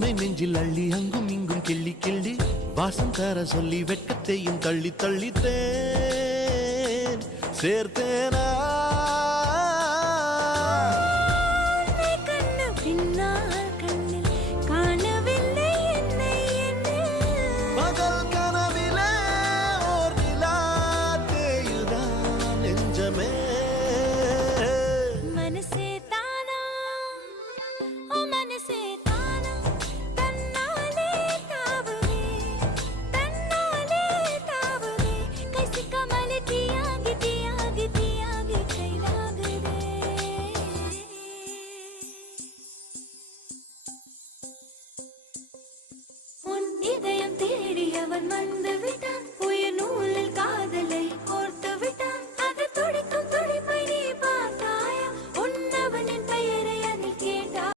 உன்னை நெஞ்சில் அள்ளி அங்கும் இங்கும் கிள்ளி கிள்ளி வாசம் தர சொல்லி வெட்கத்தையும் தள்ளி தள்ளித்தேன் சேர்த்தேனா பகல் கனவிலே ஓர் நிலா தேயுதான் நெஞ்சமே இதயம் தேடி அவன் வந்து விட்டான்.